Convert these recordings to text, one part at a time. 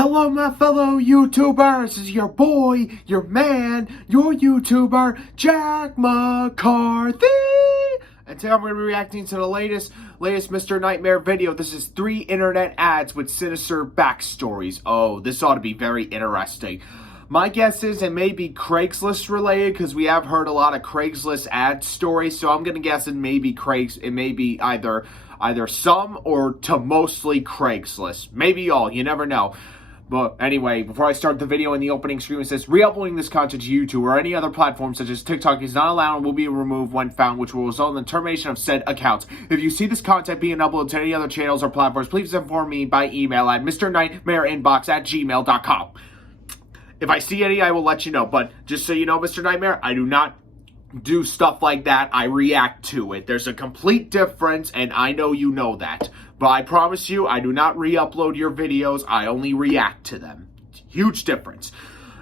Hello, my fellow YouTubers. This is your boy, your man, your YouTuber, Jack McCarthy. And today I'm going to be reacting to the latest Mr. Nightmare video. This is 3 internet ads with Sinister Backstories. Oh, this ought to be very interesting. My guess is it may be Craigslist related because we have heard a lot of Craigslist ad stories. So I'm going to guess it may be either some or to mostly Craigslist. Maybe all. You never know. But anyway, before I start the video, in the opening screen it says, re-uploading this content to YouTube or any other platform such as TikTok is not allowed and will be removed when found, which will result in the termination of said accounts. If you see this content being uploaded to any other channels or platforms, please inform me by email at mrnightmareinbox@gmail.com. If I see any, I will let you know. But just so you know, Mr. Nightmare, I do not do stuff like that. I react to it. There's a complete difference, and I know you know that. But I promise you, I do not re-upload your videos. I only react to them. Huge difference.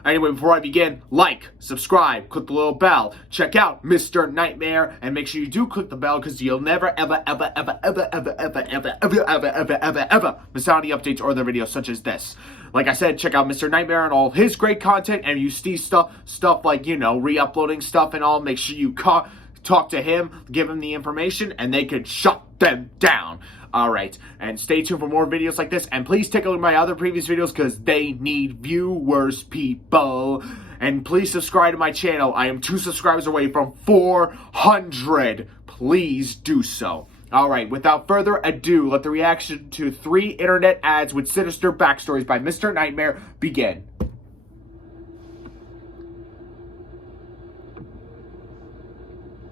Anyway, before I begin, like, subscribe, click the little bell, check out Mr. Nightmare, and make sure you do click the bell because you'll never, ever miss out on the updates or the videos such as this. Like I said, check out Mr. Nightmare and all his great content, and you see stuff like, you know, re-uploading stuff and all, make sure you talk to him, give him the information, and they can shut them down. Alright, and stay tuned for more videos like this, and please take a look at my other previous videos because they need viewers, people. And please subscribe to my channel. I am 2 subscribers away from 400. Please do so. Alright, without further ado, let the reaction to 3 internet ads with Sinister Backstories by Mr. Nightmare begin.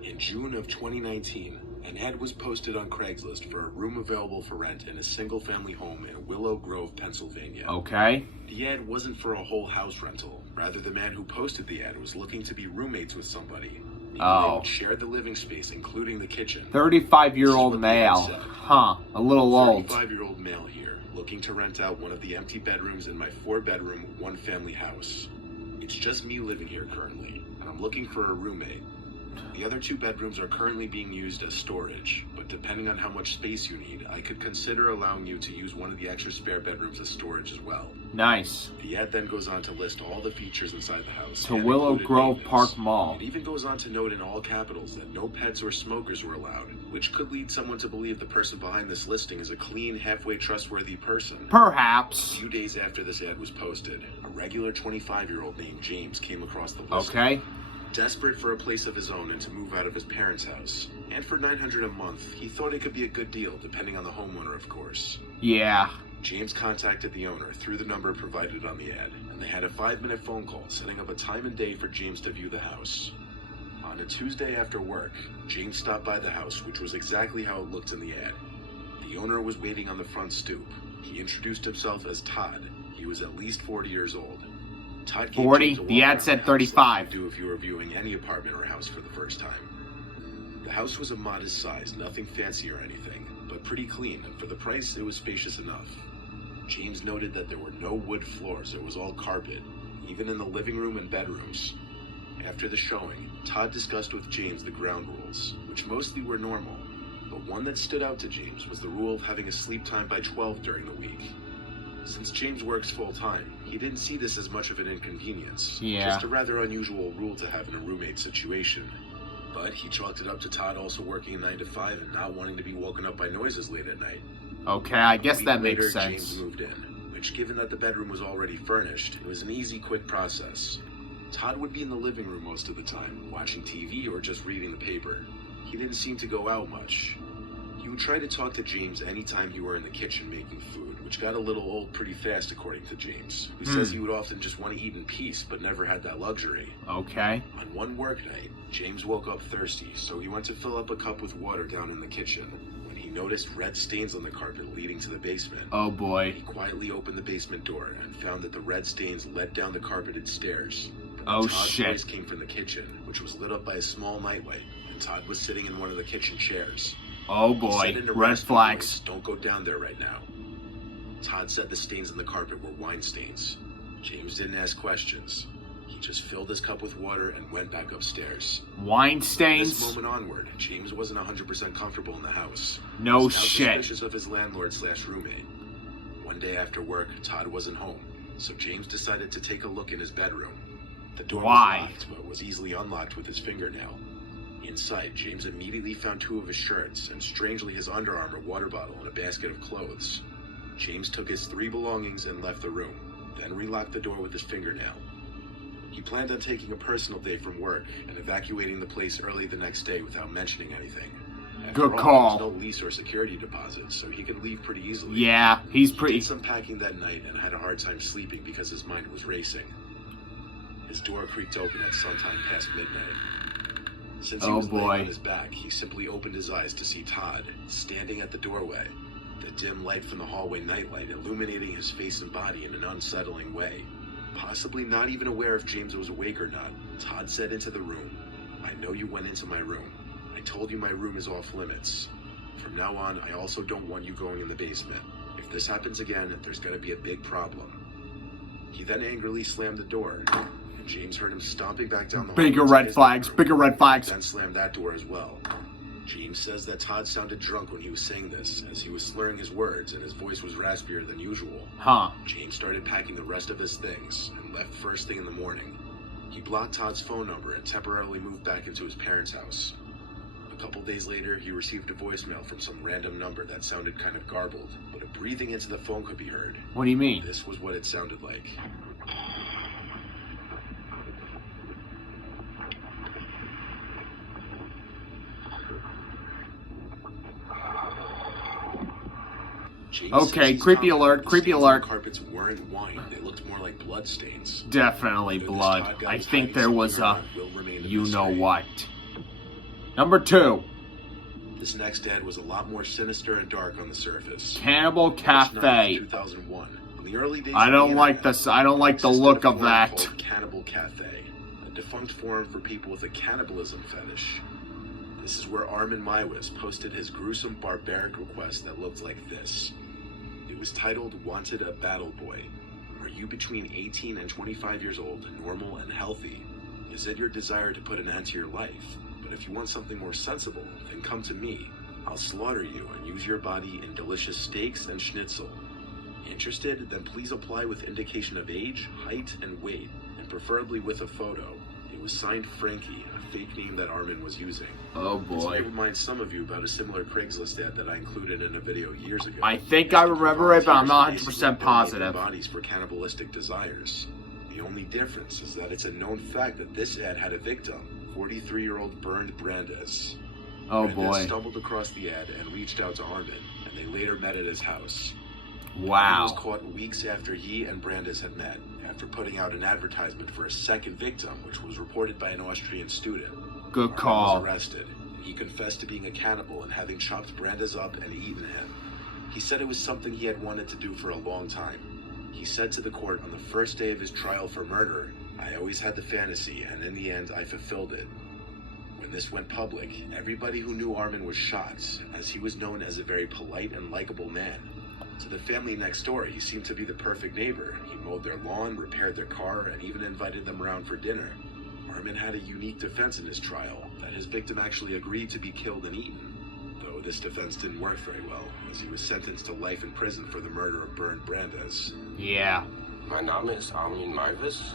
In June of 2019, an ad was posted on Craigslist for a room available for rent in a single-family home in Willow Grove, Pennsylvania. Okay. The ad wasn't for a whole house rental. Rather, the man who posted the ad was looking to be roommates with somebody. They would share the living space, including the kitchen. 35-year-old male. Huh. A little old. 35-year-old male here, looking to rent out one of the empty bedrooms in my 4-bedroom, 1-family house. It's just me living here currently, and I'm looking for a roommate. The other 2 bedrooms are currently being used as storage, but depending on how much space you need, I could consider allowing you to use one of the extra spare bedrooms as storage as well. Nice. The ad then goes on to list all the features inside the house. To Willow Grove Park Mall. It even goes on to note in all capitals that no pets or smokers were allowed, which could lead someone to believe the person behind this listing is a clean, halfway trustworthy person. Perhaps. A few days after this ad was posted, a regular 25-year-old named James came across the listing. Okay. Desperate for a place of his own and to move out of his parents' house. And for $900 a month, he thought it could be a good deal, depending on the homeowner, of course. Yeah. James contacted the owner through the number provided on the ad, and they had a 5-minute phone call setting up a time and day for James to view the house. On a Tuesday after work, James stopped by the house, which was exactly how it looked in the ad. The owner was waiting on the front stoop. He introduced himself as Todd. He was at least 40 years old. Todd 40? The ad said 35. Like you do if you were viewing any apartment or house for the first time. The house was a modest size, nothing fancy or anything, but pretty clean, and for the price, it was spacious enough. James noted that there were no wood floors, it was all carpet, even in the living room and bedrooms. After the showing, Todd discussed with James the ground rules, which mostly were normal, but one that stood out to James was the rule of having a sleep time by 12 during the week. Since James works full-time, he didn't see this as much of an inconvenience. Yeah. Just a rather unusual rule to have in a roommate situation. But he chalked it up to Todd also working a 9 to 5 and not wanting to be woken up by noises late at night. Okay, I guess that makes sense. James moved in, which, given that the bedroom was already furnished, it was an easy, quick process. Todd would be in the living room most of the time, watching TV or just reading the paper. He didn't seem to go out much. He would try to talk to James anytime he were in the kitchen making food, which got a little old pretty fast according to James. He says he would often just want to eat in peace, but never had that luxury. Okay. On one work night, James woke up thirsty, so he went to fill up a cup with water down in the kitchen, when he noticed red stains on the carpet leading to the basement. Oh boy. He quietly opened the basement door and found that the red stains led down the carpeted stairs. Oh Todd's shit. voice came from the kitchen, which was lit up by a small nightlight, and Todd was sitting in one of the kitchen chairs. Oh boy, red flags. Don't go down there right now. Todd said the stains in the carpet were wine stains. James didn't ask questions. He just filled his cup with water and went back upstairs. Wine From stains? this moment onward, James wasn't 100% comfortable in the house. No He was now shit. suspicious of his landlord/roommate. One day after work, Todd wasn't home. so James decided to take a look in his bedroom. The door Why? was locked, but was easily unlocked with his fingernail. Inside, James immediately found 2 of his shirts, and strangely his Under Armour water bottle and a basket of clothes. James took his 3 belongings and left the room, then relocked the door with his fingernail. He planned on taking a personal day from work and evacuating the place early the next day without mentioning anything. Good After all, call. there was no lease or security deposit, so he could leave pretty easily. Yeah, he's He pretty... did some packing that night and had a hard time sleeping because his mind was racing. His door creaked open at sometime past midnight. Since he was laying on his back, he simply opened his eyes to see Todd standing at the doorway, the dim light from the hallway nightlight illuminating his face and body in an unsettling way. Possibly not even aware if James was awake or not, Todd said into the room, "I know you went into my room. I told you my room is off limits. From now on, I also don't want you going in the basement. If this happens again, there's gonna be a big problem." He then angrily slammed the door, and James heard him stomping back down the hallway. Bigger red flags, bigger red flags. Then slammed that door as well. James says that Todd sounded drunk when he was saying this, as he was slurring his words and his voice was raspier than usual. James started packing the rest of his things and left first thing in the morning. He blocked Todd's phone number and temporarily moved back into his parents' house. A couple days later, he received a voicemail from some random number that sounded kind of garbled, but a breathing into the phone could be heard. What do you mean? This was what it sounded like. Okay, creepy alert, creepy alert. Carpets weren't wine, they looked more like blood stains. Definitely blood. I think there was a you-know-what. Number 2. This next ad was a lot more sinister and dark on the surface. Cannibal Cafe. 2001. In the early days I don't like this. I don't like the look of that. Cannibal Cafe, a defunct forum for people with a cannibalism fetish. This is where Armin Maiwis posted his gruesome, barbaric request that looked like this. It was titled, "Wanted a Battle Boy. Are you between 18 and 25 years old, normal and healthy? Is it your desire to put an end to your life? But if you want something more sensible, then come to me. I'll slaughter you and use your body in delicious steaks and schnitzel. Interested? Then please apply with indication of age, height, and weight, and preferably with a photo." It was signed Frankie, a fake name that Armin was using. Oh This boy. may remind some of you about a similar Craigslist ad that I included in a video years ago. I think I remember it, but I'm not 100% positive. Bodies for cannibalistic desires. The only difference is that it's a known fact that this ad had a victim, 43-year-old Bernd Brandes. Oh Brandes boy. stumbled across the ad and reached out to Armin, and they later met at his house. Armin was Wow. caught weeks after he and Brandes had met, after putting out an advertisement for a second victim, which was reported by an Austrian student. Good Armin call. was arrested. He confessed to being a cannibal and having chopped Brandes up and eaten him. He said it was something he had wanted to do for a long time. He said to the court on the first day of his trial for murder, "I always had the fantasy, and in the end, I fulfilled it." When this went public, everybody who knew Armin was shocked, as he was known as a very polite and likable man. To the family next door, he seemed to be the perfect neighbor. He mowed their lawn, repaired their car, and even invited them around for dinner. Armin had a unique defense in his trial, that his victim actually agreed to be killed and eaten. Though this defense didn't work very well, as he was sentenced to life in prison for the murder of Bernd Brandes. Yeah. Mein Name ist Armin Maiwis.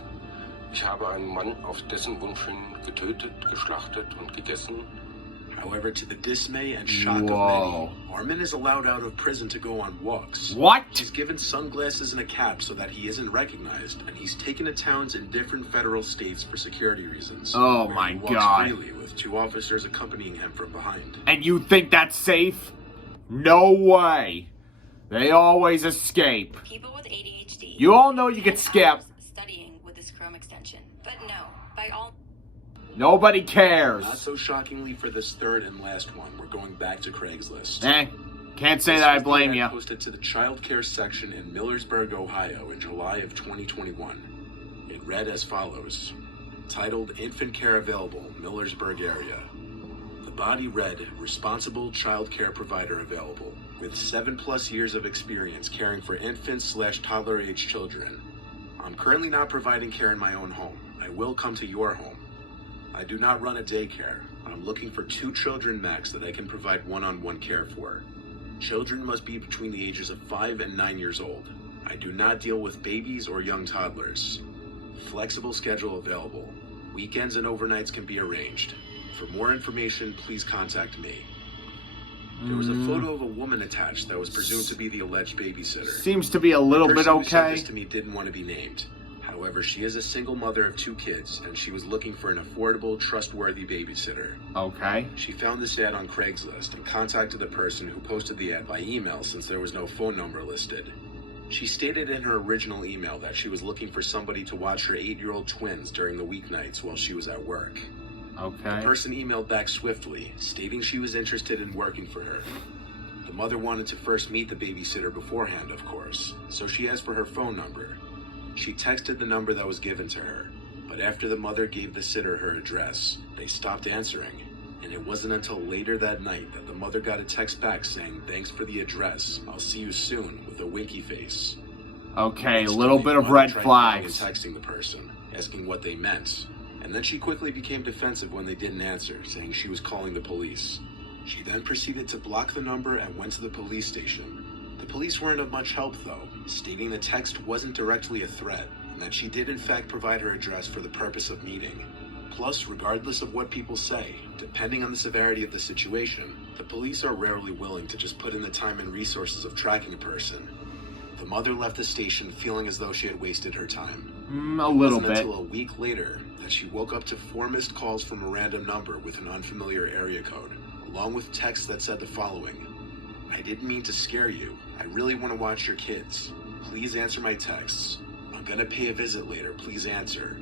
Ich habe einen Mann auf dessen Wunsch hin getötet, geschlachtet und gegessen. However, to the dismay and shock Whoa. of many, Armin is allowed out of prison to go on walks. What? He's given sunglasses and a cap so that he isn't recognized, and he's taken to towns in different federal states for security reasons. Oh where my he walks God. freely with 2 officers accompanying him from behind. And you think that's safe? No way. They always escape. People with ADHD. You all know you get skipped. Studying with this Chrome extension, but no, by all. Nobody cares. Not so shockingly for this third and last one, we're going back to Craigslist. Can't say This that I was the blame ad you. Posted to the child care section in Millersburg, Ohio in July of 2021. It read as follows. Titled, "Infant Care Available, Millersburg Area." The body read, "Responsible child care provider available, with 7+ years of experience caring for infants/toddler-age children. I'm currently not providing care in my own home. I will come to your home. I do not run a daycare. I'm looking for 2 children max that I can provide one-on-one care for. Children must be between the ages of 5 and 9 years old. I do not deal with babies or young toddlers. Flexible schedule available. Weekends and overnights can be arranged. For more information, please contact me. There was a photo of a woman attached that was presumed to be the alleged babysitter. Seems to be a little bit The person who sent okay. this to me didn't want to be named. However, she is a single mother of 2 kids, and she was looking for an affordable, trustworthy babysitter. Okay. She found this ad on Craigslist and contacted the person who posted the ad by email since there was no phone number listed. She stated in her original email that she was looking for somebody to watch her 8-year-old twins during the weeknights while she was at work. Okay. The person emailed back swiftly, stating she was interested in working for her. The mother wanted to first meet the babysitter beforehand, of course, so she asked for her phone number. She texted the number that was given to her, but after the mother gave the sitter her address, they stopped answering, and it wasn't until later that night that the mother got a text back saying, "Thanks for the address, I'll see you soon," with a winky face. Okay, a Instantly, little bit the of mother red tried calling flags. and texting the person, asking what they meant, and then she quickly became defensive when they didn't answer, saying she was calling the police. She then proceeded to block the number and went to the police station. The police weren't of much help though, stating the text wasn't directly a threat, and that she did in fact provide her address for the purpose of meeting. Plus, regardless of what people say, depending on the severity of the situation, the police are rarely willing to just put in the time and resources of tracking a person. The mother left the station feeling as though she had wasted her time. A little It wasn't bit. until a week later that she woke up to 4 missed calls from a random number with an unfamiliar area code, along with texts that said the following: "I didn't mean to scare you. I really want to watch your kids. Please answer my texts. I'm gonna pay a visit later. Please answer."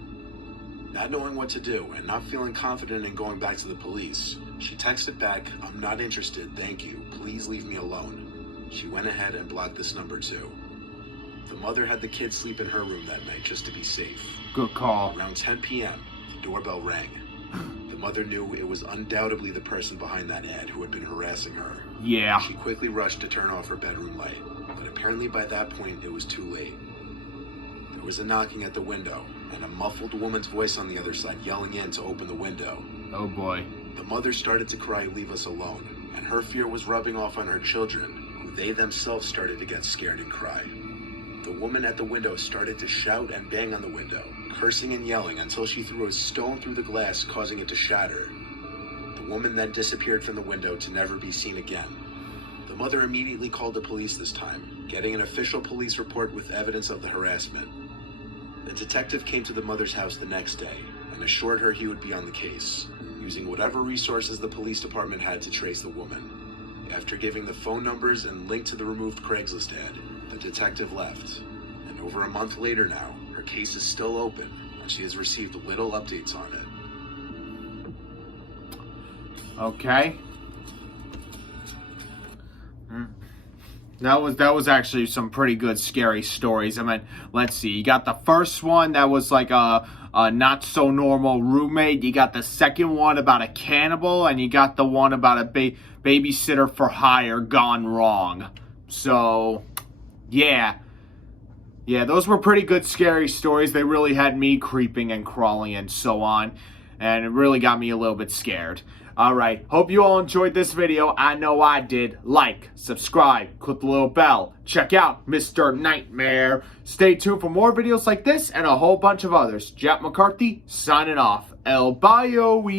Not knowing what to do and not feeling confident in going back to the police, she texted back, "I'm not interested, thank you. Please leave me alone." She went ahead and blocked this number too. The mother had the kids sleep in her room that night just to be safe. Good call. Around 10 p.m., the doorbell rang. The mother knew it was undoubtedly the person behind that ad who had been harassing her. Yeah. She quickly rushed to turn off her bedroom light, but apparently by that point it was too late. There was a knocking at the window, and a muffled woman's voice on the other side yelling in to open the window. Oh boy. The mother started to cry, "Leave us alone," and her fear was rubbing off on her children, who they themselves started to get scared and cry. The woman at the window started to shout and bang on the window, cursing and yelling until she threw a stone through the glass, causing it to shatter. The woman then disappeared from the window to never be seen again. The mother immediately called the police this time, getting an official police report with evidence of the harassment. The detective came to the mother's house the next day and assured her he would be on the case, using whatever resources the police department had to trace the woman. After giving the phone numbers and link to the removed Craigslist ad, the detective left, and over a month later now, her case is still open, and she has received little updates on it. Okay. That was actually some pretty good scary stories. I mean, let's see. You got the first one that was like a not so normal roommate. You got the second one about a cannibal, and you got the one about a babysitter for hire gone wrong. So, yeah, those were pretty good scary stories. They really had me creeping and crawling and so on, and it really got me a little bit scared. Alright, hope you all enjoyed this video. I know I did. Like, subscribe, click the little bell. Check out Mr. Nightmare. Stay tuned for more videos like this and a whole bunch of others. Jack McCarthy, signing off. El Bye-o-wee.